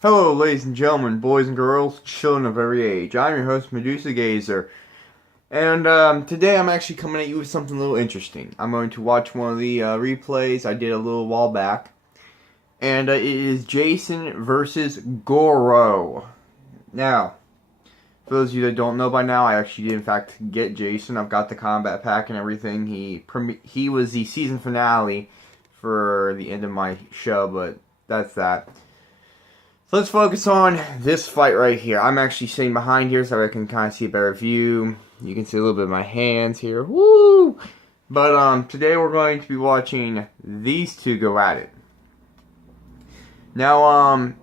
Hello, ladies and gentlemen, boys and girls, children of every age. I'm your host, Medusa Gazer, and today I'm actually coming at you with something a little interesting. I'm going to watch one of the replays I did a little while back, and it is Jason versus Goro. Now, for those of you that don't know by now, I actually did in fact get Jason. I've got the combat pack and everything. He was the season finale for the end of my show, but that's that. So let's focus on this fight right here. I'm actually sitting behind here so I can kind of see a better view. You can see a little bit of my hands here. Woo! But today we're going to be watching these two go at it. Now, a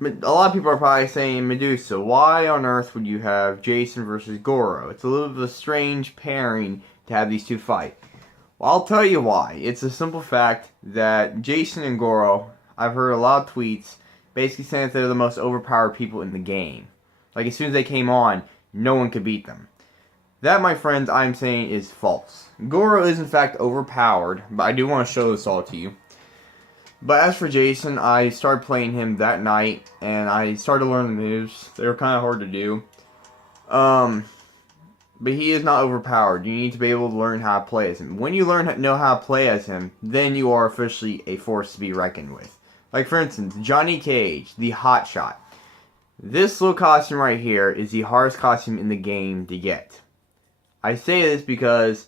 lot of people are probably saying, Medusa, why on earth would you have Jason versus Goro? It's a little bit of a strange pairing to have these two fight. Well, I'll tell you why. It's a simple fact that Jason and Goro, I've heard a lot of tweets basically saying that they're the most overpowered people in the game. Like, as soon as they came on, no one could beat them. That, my friends, I'm saying is false. Goro is, in fact, overpowered, but I do want to show this all to you. But as for Jason, I started playing him that night, and I started learning the moves. They were kind of hard to do. But he is not overpowered. You need to be able to learn how to play as him. When you know how to play as him, then you are officially a force to be reckoned with. Like, for instance, Johnny Cage, the Hot Shot. This little costume right here is the hardest costume in the game to get. I say this because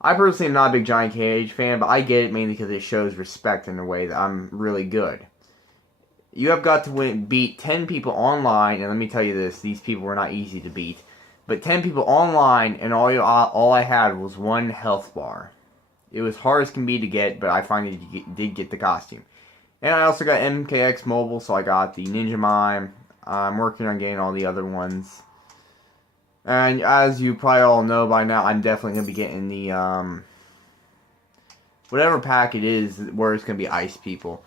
I personally am not a big Johnny Cage fan, but I get it mainly because it shows respect in a way that I'm really good. You have got to beat 10 people online, and let me tell you this, these people were not easy to beat. But 10 people online, and all I had was one health bar. It was hard as can be to get, but I finally did get the costume. And I also got MKX Mobile, so I got the Ninja Mime. I'm working on getting all the other ones. And as you probably all know by now, I'm definitely going to be getting the, whatever pack it is where it's going to be Ice People.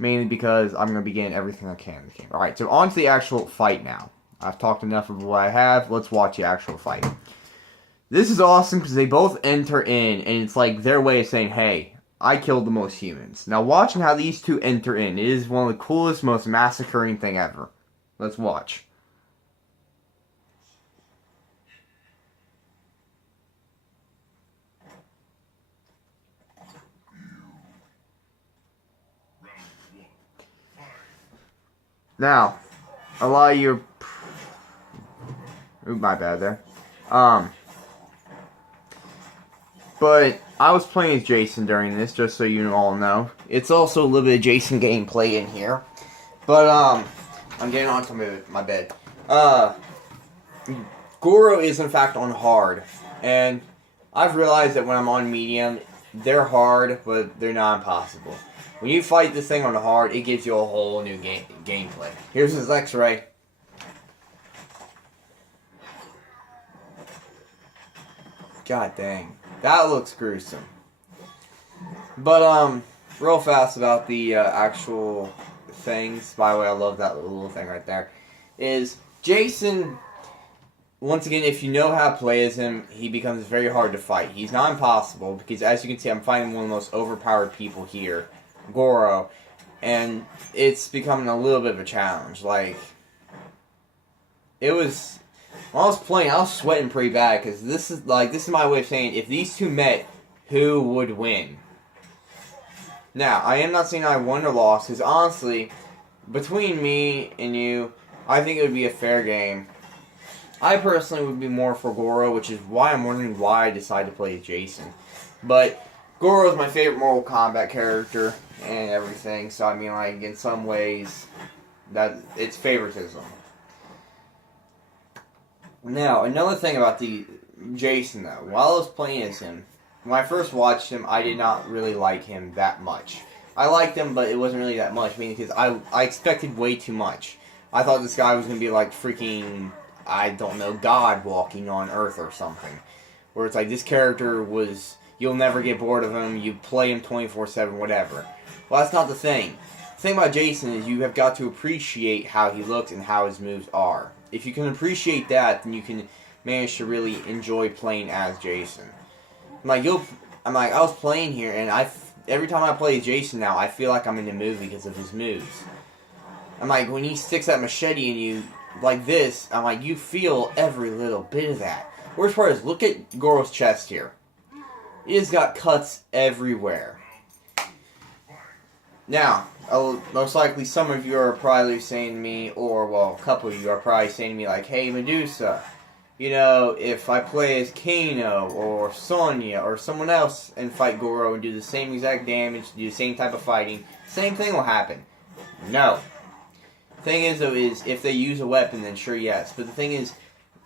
Mainly because I'm going to be getting everything I can in the game. Alright, so on to the actual fight now. I've talked enough of what I have. Let's watch the actual fight. This is awesome because they both enter in, and it's like their way of saying, hey, I killed the most humans. Now, watching how these two enter in, it is one of the coolest, most massacring thing ever. Let's watch. Now, a lot of you... Ooh, my bad there. But I was playing as Jason during this, just so you all know. It's also a little bit of Jason gameplay in here. But, I'm getting onto my bed. Goro is, in fact, on hard. And I've realized that when I'm on medium, they're hard, but they're not impossible. When you fight this thing on hard, it gives you a whole new gameplay. Here's his X-ray. God dang. That looks gruesome. But, real fast about the actual things. By the way, I love that little thing right there. Is Jason, once again, if you know how to play as him, he becomes very hard to fight. He's not impossible, because as you can see, I'm fighting one of the most overpowered people here, Goro. And it's becoming a little bit of a challenge. Like, it was... When I was playing, I was sweating pretty bad, because this is my way of saying, if these two met, who would win? Now, I am not saying I won or lost, because honestly, between me and you, I think it would be a fair game. I personally would be more for Goro, which is why I'm wondering why I decided to play as Jason. But Goro is my favorite Mortal Kombat character and everything, so I mean, like, in some ways, that it's favoritism. Now, another thing about the Jason, though. While I was playing as him, when I first watched him, I did not really like him that much. I liked him, but it wasn't really that much, meaning because I expected way too much. I thought this guy was going to be like freaking, I don't know, God walking on Earth or something. Where it's like, this character was, you'll never get bored of him, you play him 24/7, whatever. Well, that's not the thing. The thing about Jason is you have got to appreciate how he looks and how his moves are. If you can appreciate that, then you can manage to really enjoy playing as Jason. I was playing here, and every time I play Jason now, I feel like I'm in the movie because of his moves. I'm like, when he sticks that machete in you like this, I'm like, you feel every little bit of that. Worst part is, look at Goro's chest here. He has got cuts everywhere. Now, most likely some of you are probably saying to me, or, well, a couple of you are probably saying to me, like, hey, Medusa, you know, if I play as Kano or Sonya or someone else and fight Goro and do the same exact damage, do the same type of fighting, same thing will happen. No. Thing is, though, is if they use a weapon, then sure, yes. But the thing is,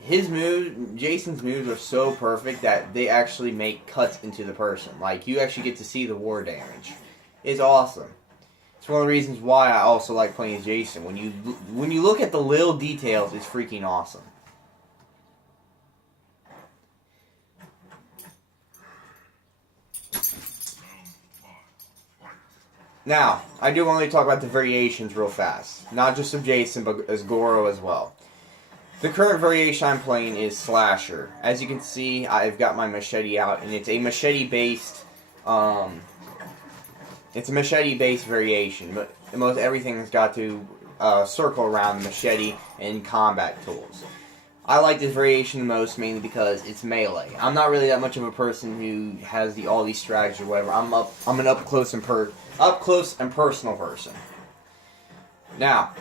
Jason's moves are so perfect that they actually make cuts into the person. Like, you actually get to see the war damage. It's awesome. It's one of the reasons why I also like playing as Jason. When you look at the little details, it's freaking awesome. Now, I do want to talk about the variations real fast. Not just of Jason, but as Goro as well. The current variation I'm playing is Slasher. As you can see, I've got my machete out, and it's a machete-based, variation, but most everything has got to circle around the machete and combat tools. I like this variation the most, mainly because it's melee. I'm not really that much of a person who has all these strategies or whatever. I'm an up close and personal person. Now,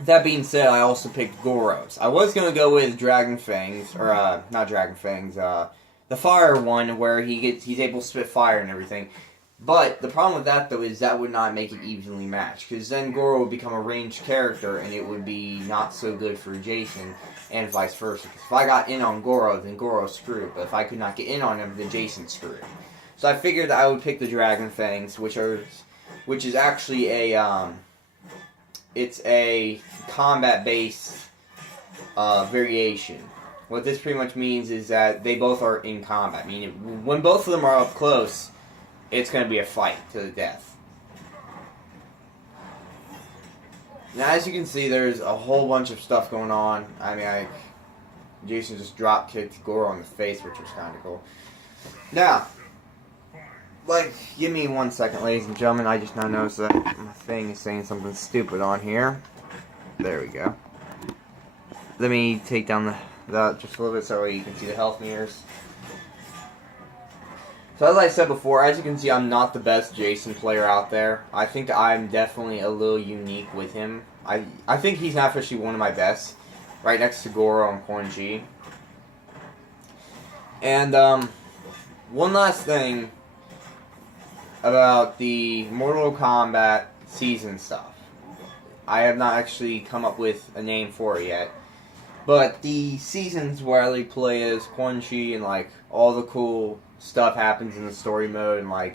that being said, I also picked Goros. I was gonna go with Dragon Fangs, or not Dragon Fangs, the fire one where he's able to spit fire and everything. But the problem with that, though, is that would not make it evenly matched, because then Goro would become a ranged character, and it would be not so good for Jason, and vice versa. If I got in on Goro, then Goro's screwed, but if I could not get in on him, then Jason's screwed. So I figured that I would pick the Dragon Fangs, which is actually it's a combat-based variation. What this pretty much means is that they both are in combat, meaning when both of them are up close, it's going to be a fight to the death. Now, as you can see, there's a whole bunch of stuff going on. I mean, Jason just drop-kicked Goro in the face, which was kind of cool. Now, give me 1 second, ladies and gentlemen. I just now noticed that my thing is saying something stupid on here. There we go. Let me take down that just a little bit so you can see the health meters. So as I said before, as you can see, I'm not the best Jason player out there. I think I'm definitely a little unique with him. I think he's not officially one of my best, right next to Goro and Quan Chi. And one last thing about the Mortal Kombat season stuff. I have not actually come up with a name for it yet. But the seasons where they play as Quan Chi and all the cool stuff happens in the story mode and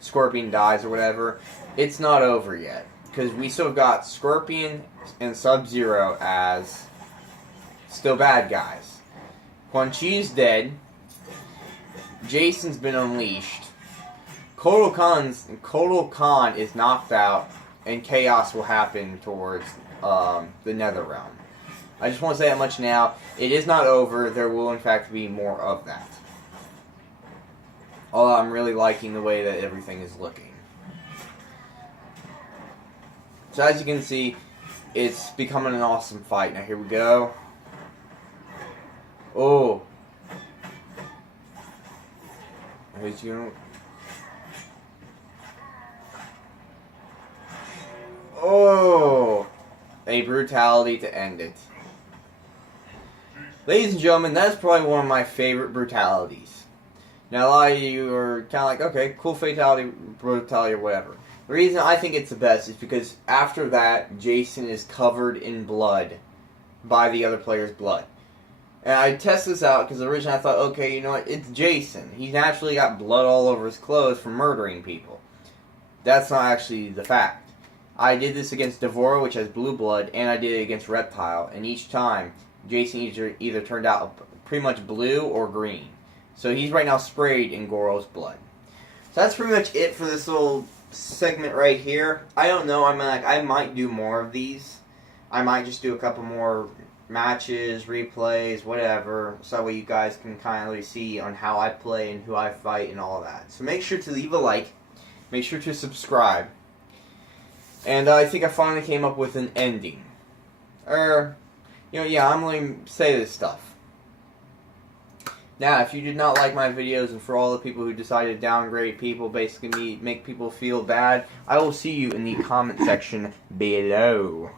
Scorpion dies or whatever, it's not over yet. Because we still got Scorpion and Sub-Zero as still bad guys. Quan Chi's dead. Jason's been unleashed. Kotal Khan is knocked out, and chaos will happen towards the Netherrealm. I just want to say that much now. It is not over. There will, in fact, be more of that. Although I'm really liking the way that everything is looking. So as you can see, it's becoming an awesome fight. Now here we go. Oh. Here's Oh. A brutality to end it. Ladies and gentlemen, that's probably one of my favorite brutalities. Now, a lot of you are kind of okay, cool fatality, brutality, or whatever. The reason I think it's the best is because after that, Jason is covered in blood by the other player's blood. And I test this out because originally I thought, okay, you know what, it's Jason. He's naturally got blood all over his clothes from murdering people. That's not actually the fact. I did this against Devora, which has blue blood, and I did it against Reptile, and each time, Jason either turned out pretty much blue or green. So he's right now sprayed in Goro's blood. So that's pretty much it for this little segment right here. I don't know, I might do more of these. I might just do a couple more matches, replays, whatever, so that way you guys can kind of really see on how I play and who I fight and all that. So make sure to leave a like, make sure to subscribe, And I think I finally came up with an ending. Yeah, I'm going to say this stuff. Now, if you did not like my videos, and for all the people who decided to downgrade people, basically make people feel bad, I will see you in the comment section below.